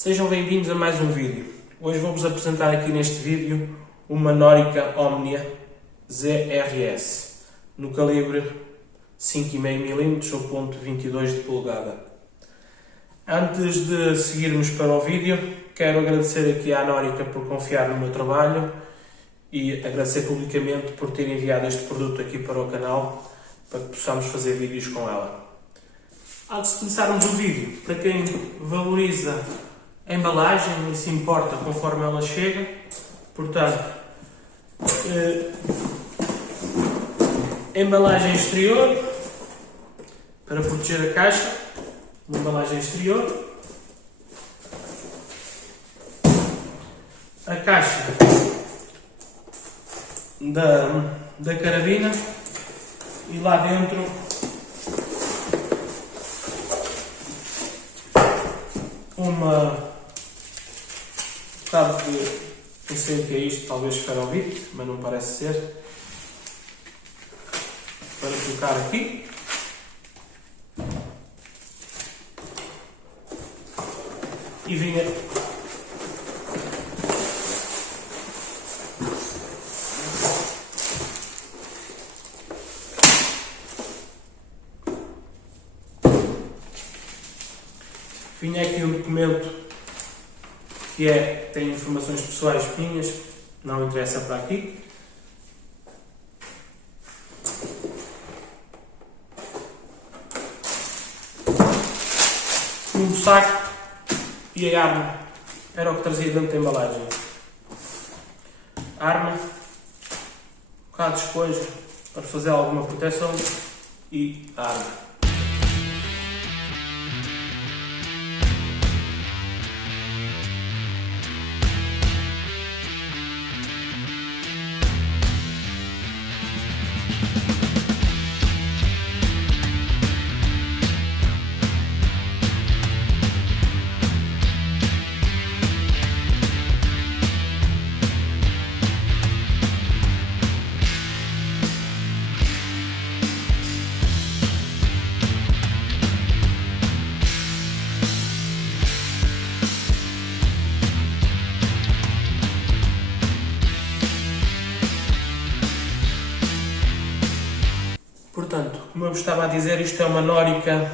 Sejam bem-vindos a mais um vídeo. Hoje vou-vos apresentar aqui neste vídeo uma Norica Omnia ZRS no calibre 5,5mm ou ponto .22 de polegada. Antes de seguirmos para o vídeo, quero agradecer aqui à Norica por confiar no meu trabalho e agradecer publicamente por ter enviado este produto aqui para o canal para que possamos fazer vídeos com ela. Antes de começarmos o vídeo, para quem valoriza a embalagem e se importa conforme ela chega, portanto, embalagem exterior para proteger a caixa, uma embalagem exterior, a caixa da carabina e lá dentro não sei o que é isto, talvez esferovite, mas não parece ser, para colocar aqui. E vinha aqui um documento que tem informações pessoais minhas, não interessa para aqui. Um saco e a arma era o que trazia dentro da embalagem. Arma, um bocado de esponja para fazer alguma proteção e a arma. Portanto, como eu vos estava a dizer, isto é uma Norica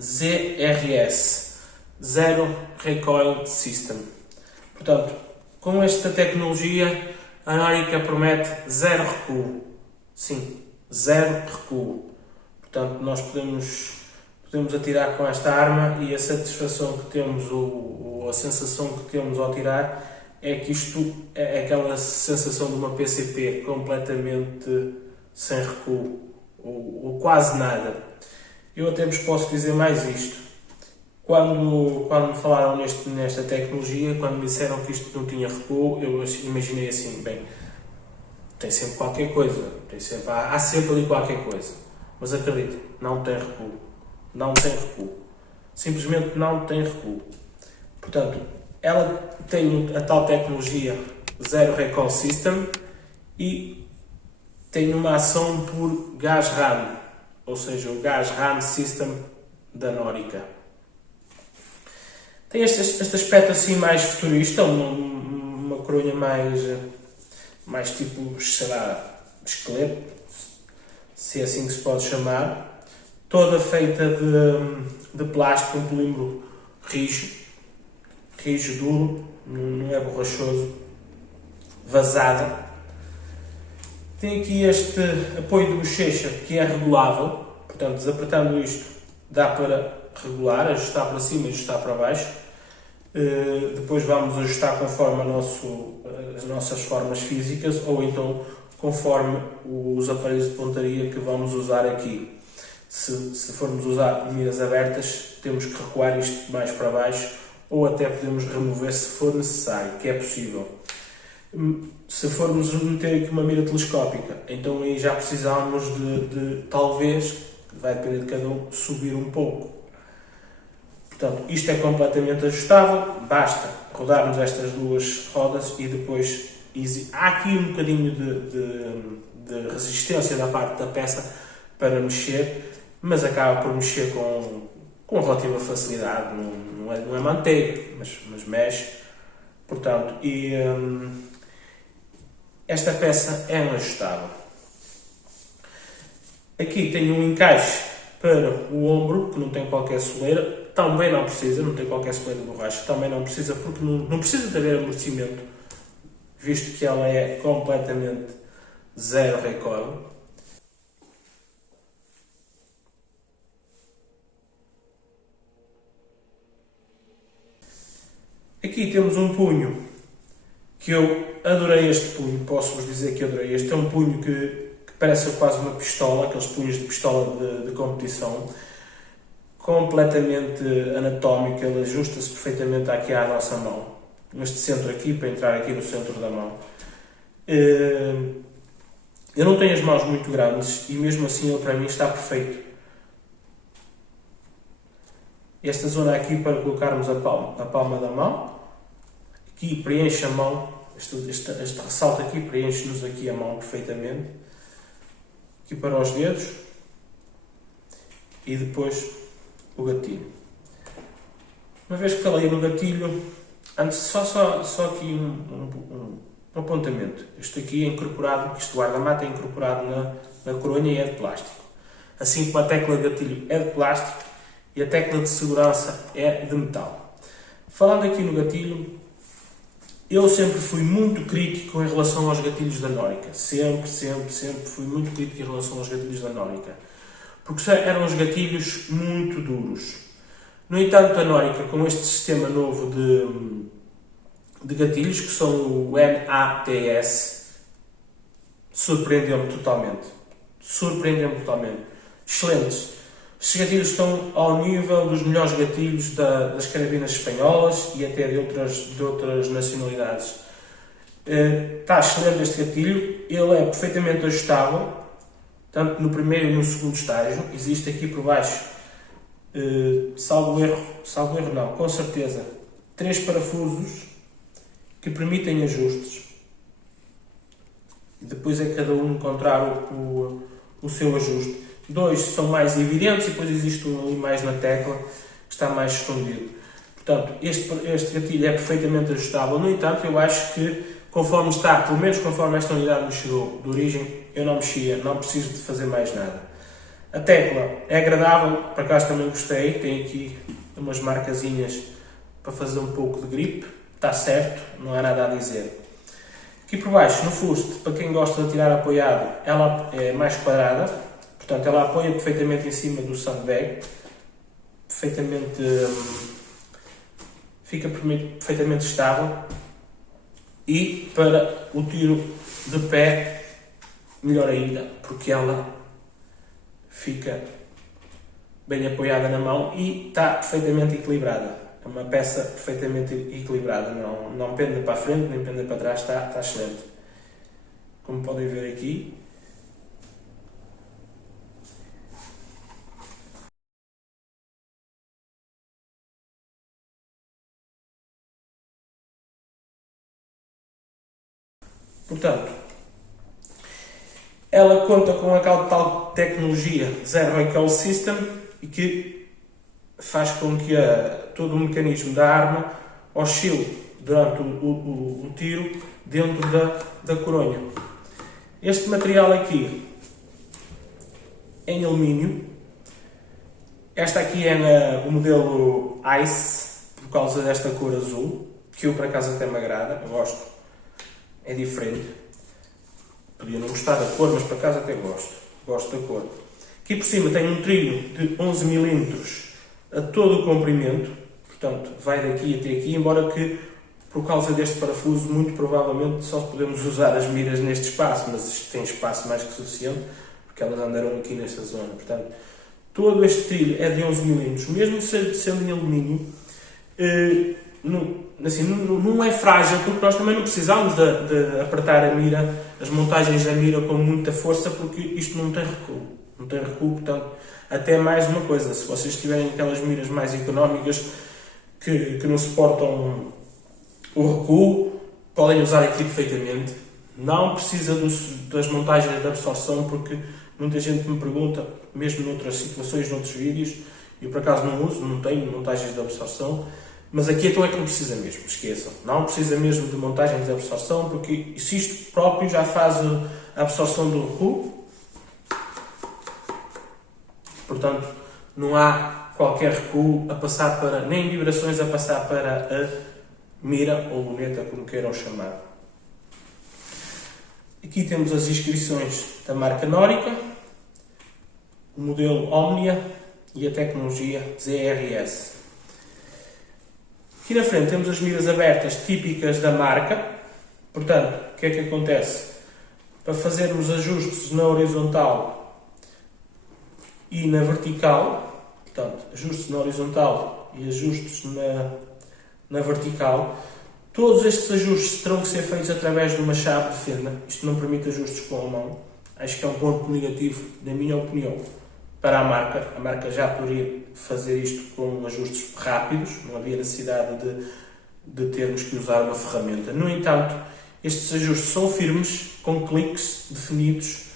ZRS, Zero Recoil System. Portanto, com esta tecnologia, a Norica promete zero recuo. Sim, zero recuo. Portanto, nós podemos atirar com esta arma e a satisfação que temos, ou a sensação que temos ao tirar, é que isto é aquela sensação de uma PCP completamente sem recuo, ou quase nada. Eu até vos posso dizer mais isto. Quando me falaram nesta tecnologia, quando me disseram que isto não tinha recuo, eu imaginei assim, bem, tem sempre qualquer coisa, há sempre ali qualquer coisa. Mas acredito, não tem recuo. Não tem recuo. Simplesmente não tem recuo. Portanto, ela tem a tal tecnologia Zero Recoil System e tem uma ação por gás RAM, ou seja, o gás RAM System da Norica. Tem este aspecto assim mais futurista, uma coronha mais tipo, sei lá, esqueleto, se é assim que se pode chamar, toda feita de plástico, um polímero rijo, duro, não é borrachoso, vazada. Tem aqui este apoio de bochecha que é regulável, portanto, desapertando isto, dá para regular, ajustar para cima e ajustar para baixo. Depois vamos ajustar conforme as nossas formas físicas ou então conforme os aparelhos de pontaria que vamos usar aqui. Se formos usar miras abertas, temos que recuar isto mais para baixo ou até podemos remover se for necessário, que é possível. Se formos meter aqui uma mira telescópica, então aí já precisamos de talvez, vai depender de cada um, subir um pouco. Portanto, isto é completamente ajustável, basta rodarmos estas duas rodas e depois há aqui um bocadinho de resistência da parte da peça para mexer, mas acaba por mexer com relativa facilidade, não não é manteiga, mas mexe. Portanto, esta peça é um ajustável. Aqui tem um encaixe para o ombro, que não tem qualquer soleira, também não precisa, não tem qualquer soleira de borracha, também não precisa, porque não precisa de haver amortecimento, visto que ela é completamente zero recoil. Aqui temos um punho, que eu adorei este punho, posso-vos dizer que adorei. Este é um punho que parece quase uma pistola, aqueles punhos de pistola de competição, completamente anatómico, ele ajusta-se perfeitamente aqui à nossa mão, neste centro aqui, para entrar aqui no centro da mão. Eu não tenho as mãos muito grandes e mesmo assim ele para mim está perfeito. Esta zona aqui para colocarmos a palma da mão, aqui preenche a mão, este ressalto aqui preenche-nos aqui a mão perfeitamente, aqui para os dedos e depois o gatilho. Uma vez que falei no gatilho, antes só aqui um apontamento. Este aqui é incorporado, este guarda-mata é incorporado na coronha e é de plástico. Assim como a tecla de gatilho é de plástico e a tecla de segurança é de metal. Falando aqui no gatilho, eu sempre fui muito crítico em relação aos gatilhos da Norica. Sempre fui muito crítico em relação aos gatilhos da Norica. Porque eram os gatilhos muito duros. No entanto, a Norica, com este sistema novo de gatilhos, que são o NATS, surpreendeu-me totalmente. Excelentes. Estes gatilhos estão ao nível dos melhores gatilhos das carabinas espanholas e até de outras nacionalidades. Está excelente este gatilho, ele é perfeitamente ajustável, tanto no primeiro e no segundo estágio. Existe aqui por baixo, salvo erro não, com certeza, 3 parafusos que permitem ajustes. E depois é cada um encontrar o seu ajuste. 2 são mais evidentes e depois existe um ali mais na tecla que está mais escondido. Portanto, este gatilho é perfeitamente ajustável. No entanto, eu acho que conforme está, pelo menos conforme esta unidade nos chegou de origem, eu não mexia, não preciso de fazer mais nada. A tecla é agradável, por acaso também gostei, tem aqui umas marcazinhas para fazer um pouco de grip, está certo, não há nada a dizer. Aqui por baixo, no fuste, para quem gosta de tirar apoiado, ela é mais quadrada, portanto ela apoia perfeitamente em cima do sandbag, fica perfeitamente estável, e para o tiro de pé, melhor ainda, porque ela fica bem apoiada na mão e está perfeitamente equilibrada. É uma peça perfeitamente equilibrada, não pende para a frente nem pende para trás, está excelente. Como podem ver aqui. Portanto, ela conta com a tal tecnologia Zero Recoil System e que faz com que todo o mecanismo da arma oscile durante o tiro dentro da coronha. Este material aqui é em alumínio. Esta aqui é o modelo Ice, por causa desta cor azul, que eu por acaso até me agrada, eu gosto. É diferente. Podia não gostar da cor, mas por acaso até gosto da cor. Aqui por cima tem um trilho de 11 mm a todo o comprimento, portanto vai daqui até aqui, embora que por causa deste parafuso muito provavelmente só podemos usar as miras neste espaço, mas isto tem espaço mais que suficiente, porque elas andaram aqui nesta zona. Portanto, todo este trilho é de 11 mm, mesmo sendo em alumínio, não é frágil, porque nós também não precisamos de apertar a mira, as montagens da mira com muita força, porque isto não tem recuo. Não tem recuo, portanto, até mais uma coisa, se vocês tiverem aquelas miras mais económicas que não suportam o recuo, podem usar aqui perfeitamente. Não precisa das montagens de absorção, porque muita gente me pergunta, mesmo noutras situações, noutros vídeos, Eu por acaso não uso, não tenho montagens de absorção, mas aqui então é que não precisa mesmo, esqueçam. Não precisa mesmo de montagens de absorção, porque isto próprio já faz a absorção do recuo. Portanto, não há qualquer recuo a passar para, nem vibrações a passar para a mira ou luneta, como queiram chamar. Aqui temos as inscrições da marca Norica, o modelo Omnia e a tecnologia ZRS. Aqui na frente temos as miras abertas típicas da marca. Portanto, o que é que acontece? Para fazermos ajustes na horizontal e na vertical, portanto, ajustes na horizontal e ajustes na vertical, todos estes ajustes terão que ser feitos através de uma chave de fenda. Isto não permite ajustes com a mão. Acho que é um ponto negativo, na minha opinião, para a marca. A marca já poderia fazer isto com ajustes rápidos, não havia necessidade de termos que usar uma ferramenta. No entanto, estes ajustes são firmes, com cliques definidos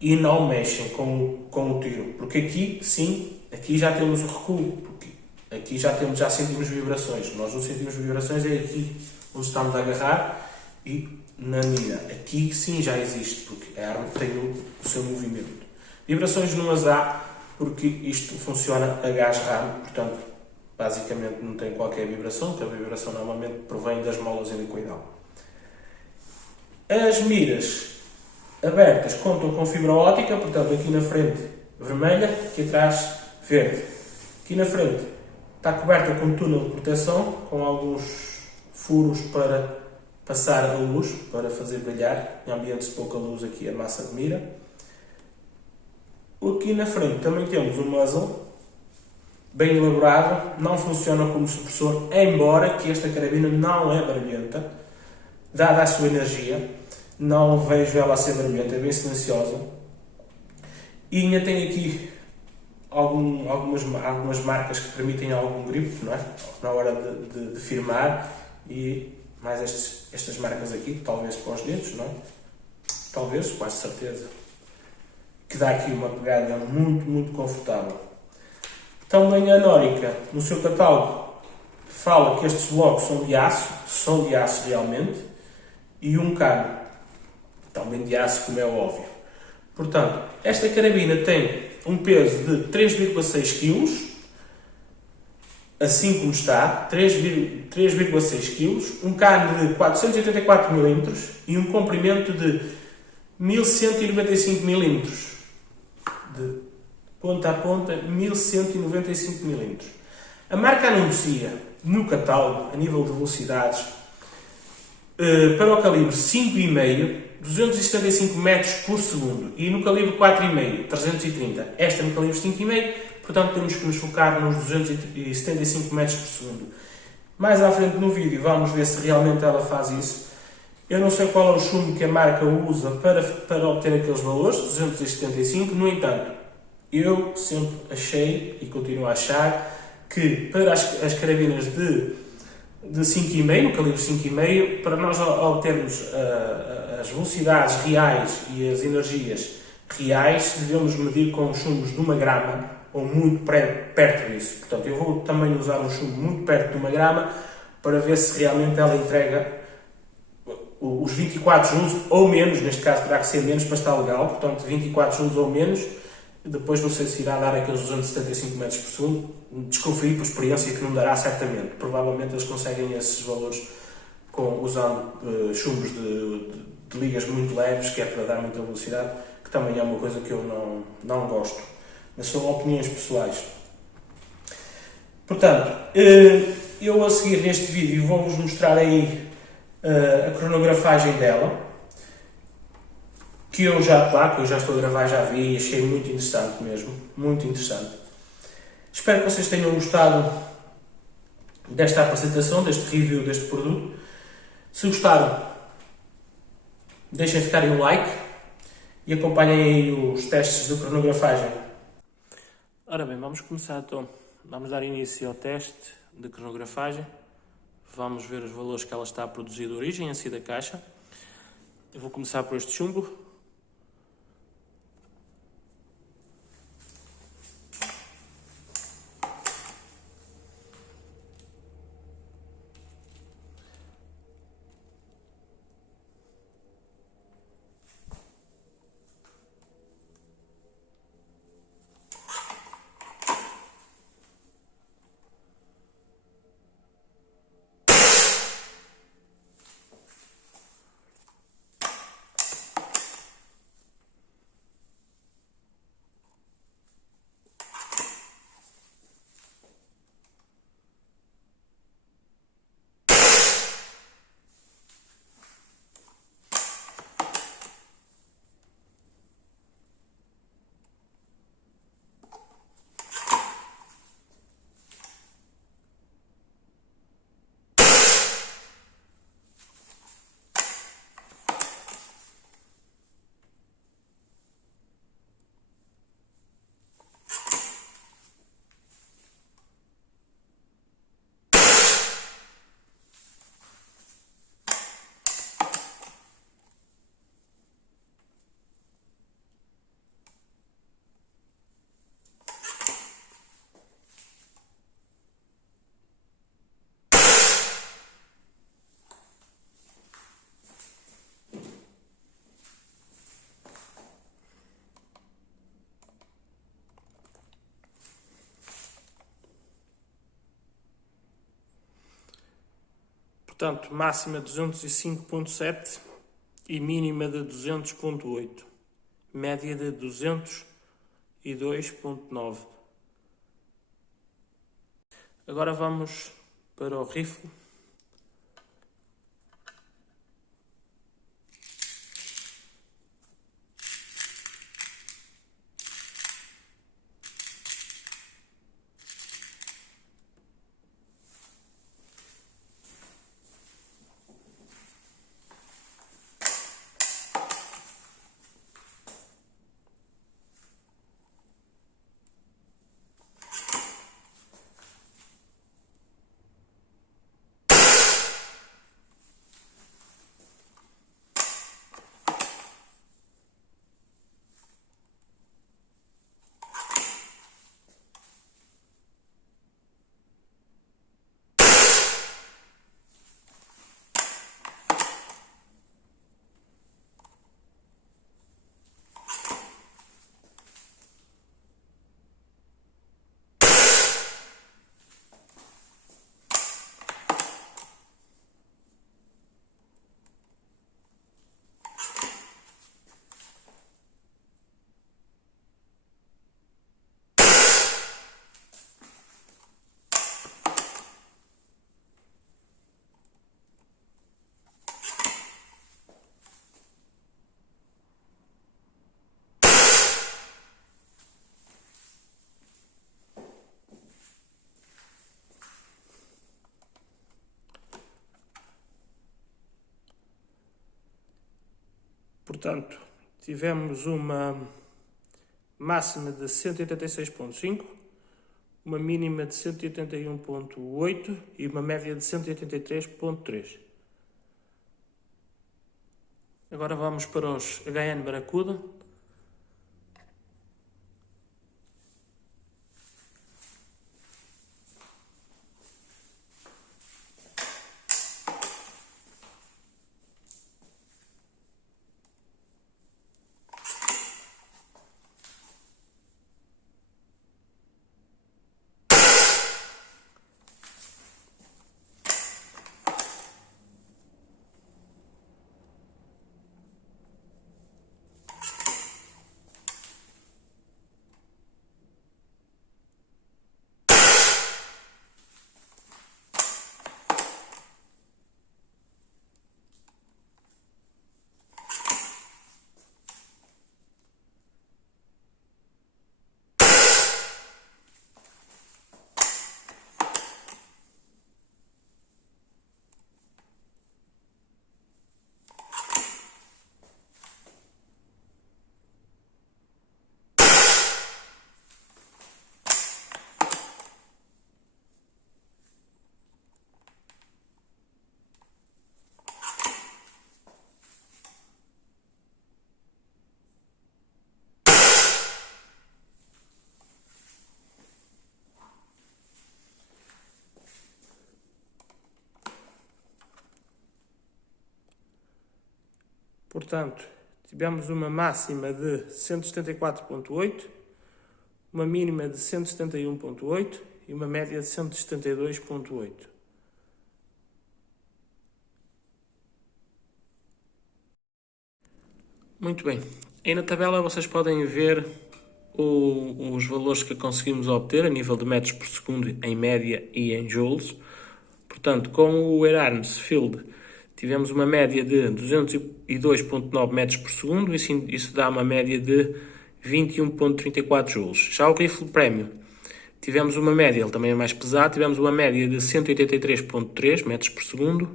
e não mexem com o tiro. Porque aqui, sim, aqui já temos o recuo. Porque aqui já sentimos vibrações. Nós não sentimos vibrações, é aqui onde estamos a agarrar e na mira. Aqui sim já existe, porque a arma tem o seu movimento. Vibrações não as há, porque isto funciona a gás RAM, portanto, basicamente não tem qualquer vibração, que a vibração normalmente provém das molas helicoidal. As miras abertas contam com fibra óptica, portanto, aqui na frente vermelha, aqui atrás verde. Aqui na frente está coberta com túnel de proteção, com alguns furos para passar a luz, para fazer brilhar, em ambientes de pouca luz, aqui a massa de mira. Aqui na frente também temos um muzzle, bem elaborado, não funciona como supressor, embora que esta carabina não é barulhenta, dada a sua energia, não vejo ela a ser barulhenta, é bem silenciosa. E ainda tem aqui algumas marcas que permitem algum grip, não é? Na hora de firmar, e mais estas marcas aqui, talvez para os dedos, não é? Talvez, quase certeza. Que dá aqui uma pegada muito, muito confortável. Também a Norica, no seu catálogo, fala que estes blocos são de aço realmente, e um cano, também de aço, como é óbvio. Portanto, esta carabina tem um peso de 3,6 kg, assim como está, 3,6 kg, um cano de 484 mm e um comprimento de 1195 mm. De ponta a ponta, 1195 mm. A marca anuncia no catálogo, a nível de velocidades, para o calibre 5,5, 275 metros por segundo, e no calibre 4,5, 330. Esta no calibre 5,5, portanto temos que nos focar nos 275 metros por segundo. Mais à frente no vídeo vamos ver se realmente ela faz isso. Eu não sei qual é o chumbo que a marca usa para obter aqueles valores, 275, no entanto, eu sempre achei e continuo a achar que para as carabinas de 5,5, no calibre 5,5, para nós obtermos as velocidades reais e as energias reais, devemos medir com chumbos de 1 grama ou muito perto disso. Portanto, eu vou também usar um chumbo muito perto de 1 grama para ver se realmente ela entrega os 24 joules ou menos, neste caso terá que ser menos para estar legal, portanto 24 joules ou menos. Depois não sei se irá dar aqueles 275 metros por segundo, desconfio por experiência que não dará certamente. Provavelmente eles conseguem esses valores usando chumbos de ligas muito leves, que é para dar muita velocidade, que também é uma coisa que eu não gosto. Mas são opiniões pessoais. Portanto, eu a seguir neste vídeo vou-vos mostrar aí a cronografagem dela, que eu já estou a gravar, já vi e achei muito interessante mesmo, muito interessante. Espero que vocês tenham gostado desta apresentação, deste review deste produto. Se gostaram, deixem ficar aí um like e acompanhem aí os testes de cronografagem. Ora bem, vamos começar então. Vamos dar início ao teste de cronografagem. Vamos ver os valores que ela está a produzir de origem, em si da caixa. Eu vou começar por este chumbo. Portanto, máxima de 205.7 e mínima de 200.8. Média de 202.9. Agora vamos para o rifle. Portanto, tivemos uma máxima de 186.5, uma mínima de 181.8 e uma média de 183.3. Agora vamos para os HN Barracuda. Portanto, tivemos uma máxima de 174.8, uma mínima de 171.8 e uma média de 172.8. Muito bem. Aí na tabela vocês podem ver os valores que conseguimos obter a nível de metros por segundo em média e em joules. Portanto, com o Air Arms Field tivemos uma média de 202.9 metros por segundo, isso dá uma média de 21.34 joules. Já o Rifle Premium tivemos uma média, ele também é mais pesado, tivemos uma média de 183.3 metros por segundo,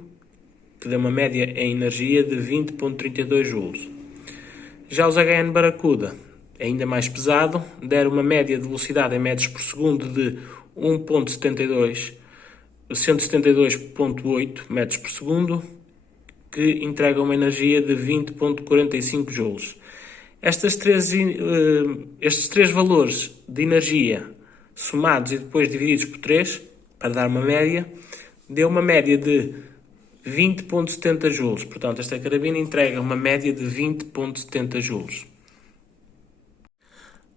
que dá uma média em energia de 20.32 joules. Já os HN Barracuda, ainda mais pesado, deram uma média de velocidade em metros por segundo de 172.8 metros por segundo, que entrega uma energia de 20.45 joules. Estes três valores de energia somados e depois divididos por 3, para dar uma média, deu uma média de 20.70 joules. Portanto, esta carabina entrega uma média de 20.70 joules.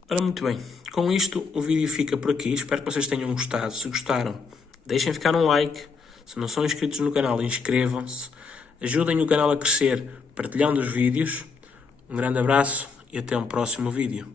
Ora, muito bem. Com isto, o vídeo fica por aqui. Espero que vocês tenham gostado. Se gostaram, deixem ficar um like. Se não são inscritos no canal, inscrevam-se. Ajudem o canal a crescer partilhando os vídeos. Um grande abraço e até um próximo vídeo.